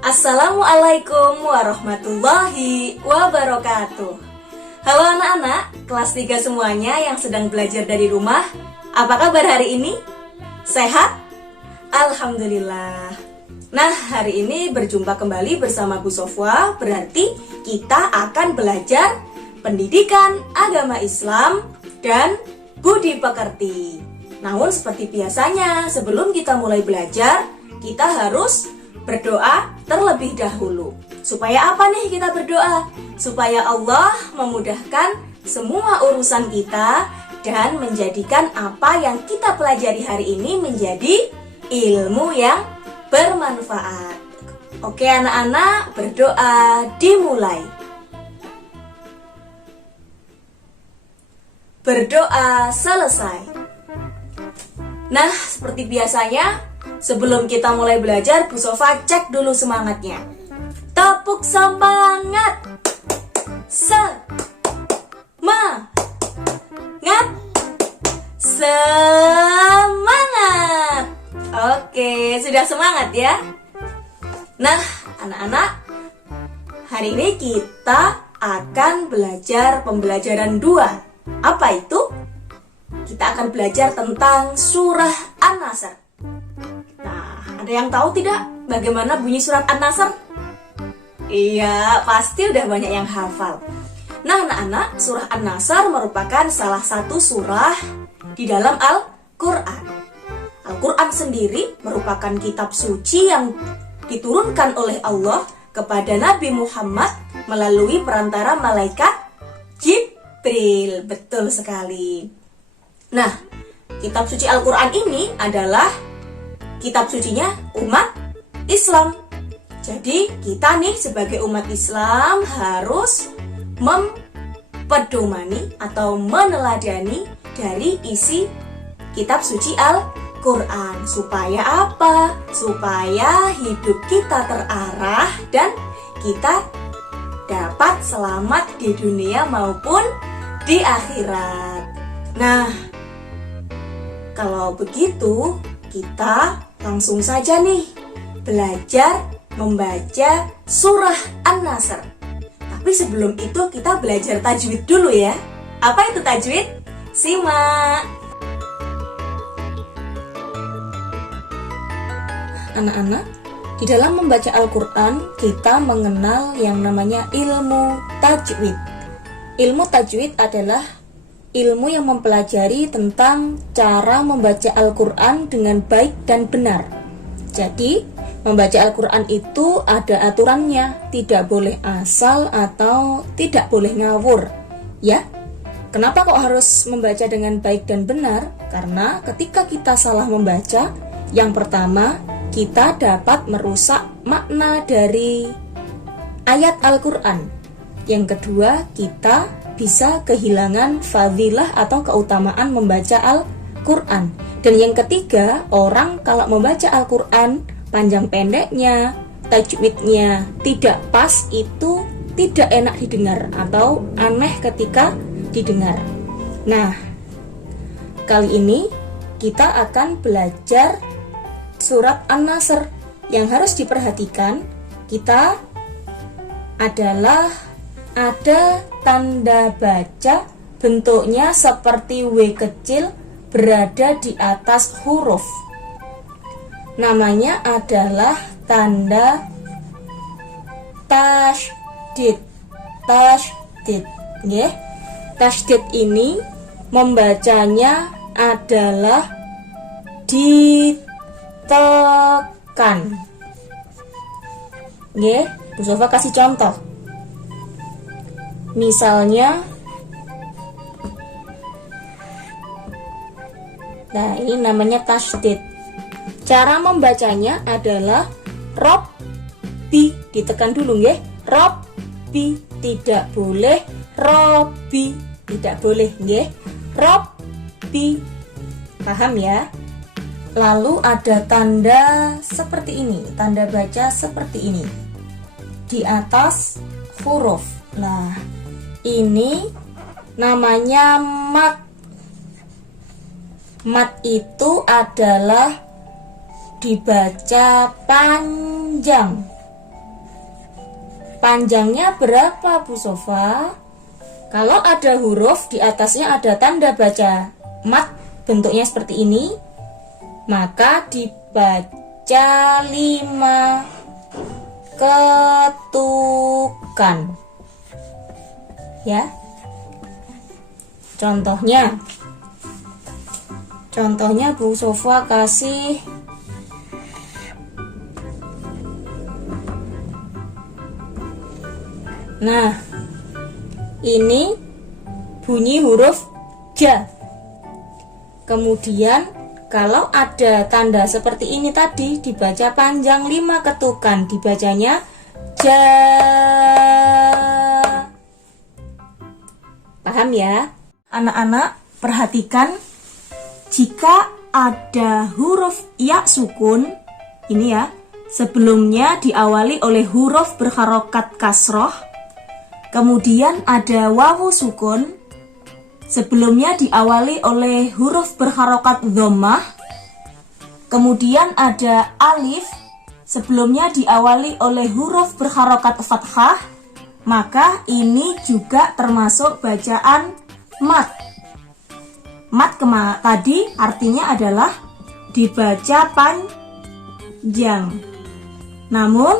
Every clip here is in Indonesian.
Assalamualaikum warahmatullahi wabarakatuh. Halo anak-anak, kelas 3 semuanya yang sedang belajar dari rumah. Apa kabar hari ini? Sehat? Alhamdulillah. Nah, hari ini berjumpa kembali bersama Bu Sofwa. Berarti kita akan belajar pendidikan agama Islam dan budi pekerti. Namun seperti biasanya, sebelum kita mulai belajar, kita harus berdoa terlebih dahulu. Supaya apa nih kita berdoa? Supaya Allah memudahkan semua urusan kita dan menjadikan apa yang kita pelajari hari ini menjadi ilmu yang bermanfaat. Oke anak-anak, berdoa dimulai. Berdoa selesai. Nah, seperti biasanya, sebelum kita mulai belajar, Bu Sofa cek dulu semangatnya. Tepuk semangat. Semangat. Oke, sudah semangat ya? Nah, anak-anak, hari ini kita akan belajar pembelajaran 2. Apa itu? Kita akan belajar tentang surah An-Nasr. Nah, ada yang tahu tidak bagaimana bunyi surat An-Nasr? Iya, pasti udah banyak yang hafal. Nah, anak-anak, surah An-Nasr merupakan salah satu surah di dalam Al-Quran. Al-Quran sendiri merupakan kitab suci yang diturunkan oleh Allah kepada Nabi Muhammad melalui perantara malaikat Jibril. Betul sekali. Nah, kitab suci Al-Quran ini adalah kitab sucinya umat Islam. Jadi kita nih sebagai umat Islam harus mempedomani atau meneladani dari isi kitab suci Al-Quran. Supaya apa? Supaya hidup kita terarah dan kita dapat selamat di dunia maupun di akhirat. Nah, kalau begitu, kita langsung saja nih belajar membaca surah An-Nasr. Tapi sebelum itu kita belajar tajwid dulu ya. Apa itu tajwid? Simak. Anak-anak, di dalam membaca Al-Quran kita mengenal yang namanya ilmu tajwid. Ilmu tajwid adalah ilmu yang mempelajari tentang cara membaca Al-Quran dengan baik dan benar. Jadi, membaca Al-Quran itu ada aturannya, tidak boleh asal atau tidak boleh ngawur. Ya, kenapa kok harus membaca dengan baik dan benar? Karena ketika kita salah membaca, yang pertama, kita dapat merusak makna dari ayat Al-Quran. Yang kedua, kita bisa kehilangan fadilah atau keutamaan membaca Al-Quran. Dan yang ketiga, orang kalau membaca Al-Quran panjang pendeknya, tajwidnya tidak pas, itu tidak enak didengar atau aneh ketika didengar. Nah, kali ini kita akan belajar surat An-Nasr. Yang harus diperhatikan kita adalah ada tanda baca bentuknya seperti W kecil berada di atas huruf. Namanya adalah tanda tasydid. Tasydid, nggih. Tasydid ini membacanya adalah ditekan. Nggih, Bu Sofa kasih contoh. Misalnya, nah ini namanya tasydid. Cara membacanya adalah robbi, ditekan dulu nggih. Robbi, tidak boleh robbi, tidak boleh nggih. Robbi. Paham ya? Lalu ada tanda seperti ini, tanda baca seperti ini di atas huruf. Nah, ini namanya mat. Mat itu adalah dibaca panjang. Panjangnya berapa, Bu Sofa? Kalau ada huruf di atasnya ada tanda baca mat, bentuknya seperti ini, maka dibaca 5 ketukan. Ya. Contohnya Bu Sofa kasih Nah, ini bunyi huruf ja. Kemudian kalau ada tanda seperti ini tadi dibaca panjang 5 ketukan, dibacanya ja. Paham ya? Anak-anak, perhatikan jika ada huruf ya sukun, ini ya, sebelumnya diawali oleh huruf berharokat kasroh, kemudian ada wawu sukun, sebelumnya diawali oleh huruf berharokat dhammah, kemudian ada alif, sebelumnya diawali oleh huruf berharokat fathah, maka ini juga termasuk bacaan mat. Mat tadi artinya adalah dibaca panjang. Namun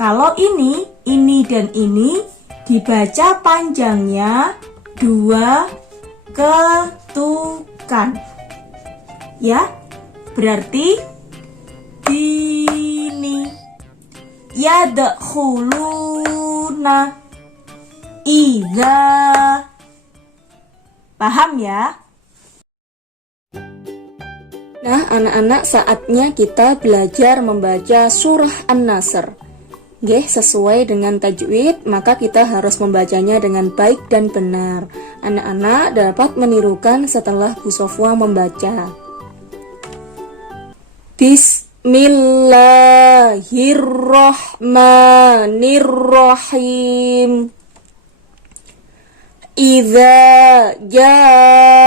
kalau ini dan ini dibaca panjangnya 2 ketukan. Ya, berarti ini yadkhuluna idza. Paham ya? Nah, anak-anak, saatnya kita belajar membaca surah An-Nasr. Nggih, sesuai dengan tajwid, maka kita harus membacanya dengan baik dan benar. Anak-anak dapat menirukan setelah Bu Sofwa membaca. Bismillahirrahmanirrahim. Idza jaa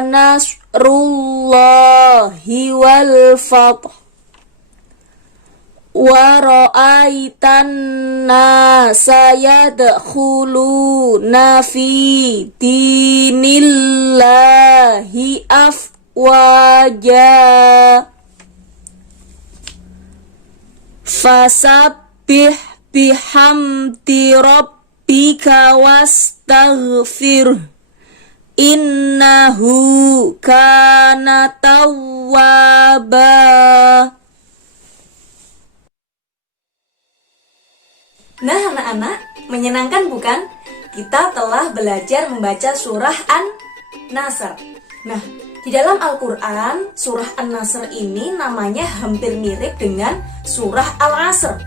nasrullahi wal fath wa ra'aitan nasa yadkhuluna fi dinillahi afwaja fasabbih bihamdi rabbika wastaghfir innahu kana tawwaba. Nah, anak-anak, menyenangkan bukan? Kita telah belajar membaca surah An-Nasr. Nah, di dalam Al-Quran, surah An-Nasr ini namanya hampir mirip dengan surah Al-Asr.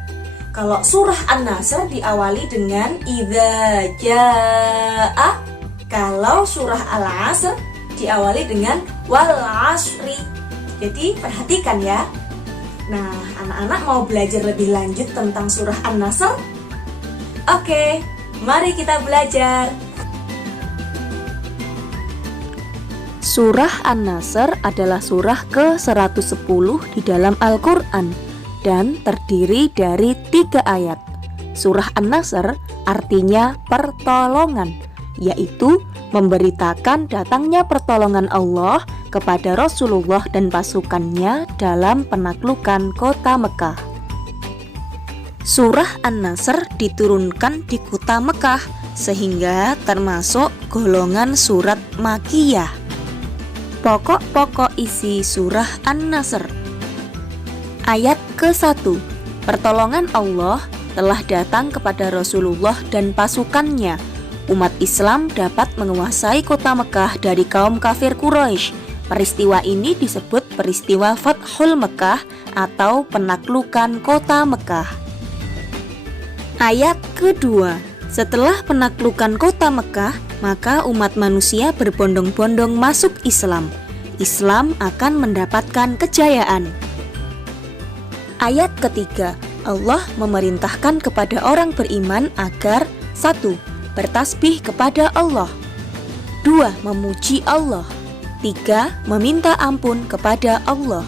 Kalau surah An-Nasr diawali dengan idza jaa, kalau surah Al-Asr diawali dengan wal asri. Jadi perhatikan ya. Nah, anak-anak mau belajar lebih lanjut tentang surah An-Nasr? Oke, mari kita belajar. Surah An-Nasr adalah surah ke-110 di dalam Al-Quran dan terdiri dari 3 ayat. Surah An-Nasr artinya pertolongan, yaitu memberitakan datangnya pertolongan Allah kepada Rasulullah dan pasukannya dalam penaklukan kota Mekah. Surah An-Nasr diturunkan di kota Mekah sehingga termasuk golongan surat Makkiyah. Pokok-pokok isi surah An-Nasr. Ayat ke-1. Pertolongan Allah telah datang kepada Rasulullah dan pasukannya. Umat Islam dapat menguasai kota Mekah dari kaum kafir Quraisy. Peristiwa ini disebut peristiwa Fathul Mekah atau penaklukan kota Mekah. Ayat kedua. Setelah penaklukan kota Mekah, maka umat manusia berbondong-bondong masuk Islam. Islam akan mendapatkan kejayaan. Ayat ketiga. Allah memerintahkan kepada orang beriman agar 1. Bertasbih kepada Allah, 2. Memuji Allah, 3. Meminta ampun kepada Allah,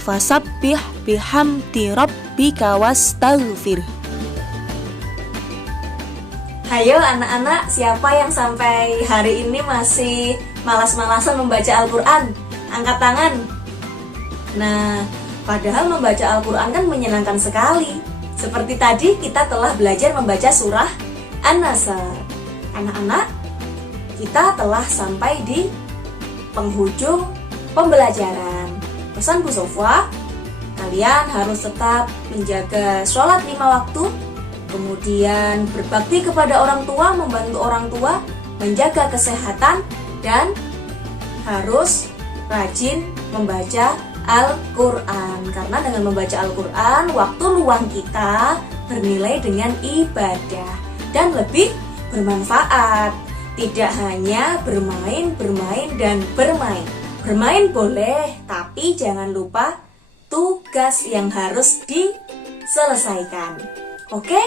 fasabbih bihamdi rabbika wastaghfir. Hayo anak-anak, siapa yang sampai hari ini masih malas-malasan membaca Al-Quran? Angkat tangan. Nah, padahal membaca Al-Quran kan menyenangkan sekali. Seperti tadi kita telah belajar membaca surah An-Nasr. Anak-anak, kita telah sampai di penghujung pembelajaran. Pesan Bu Sofwa, kalian harus tetap menjaga sholat 5 waktu, kemudian berbakti kepada orang tua, membantu orang tua, menjaga kesehatan, dan harus rajin membaca Al-Quran. Karena dengan membaca Al-Quran, waktu luang kita bernilai dengan ibadah dan lebih bermanfaat. Tidak hanya bermain, dan bermain. Bermain boleh, tapi jangan lupa tugas yang harus diselesaikan. Oke,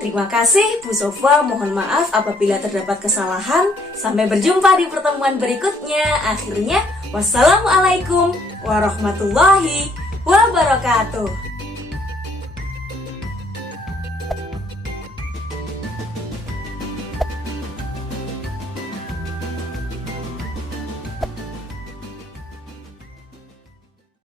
terima kasih Bu Sofwa. Mohon maaf apabila terdapat kesalahan. Sampai berjumpa di pertemuan berikutnya. Akhirnya, wassalamualaikum warahmatullahi wabarakatuh.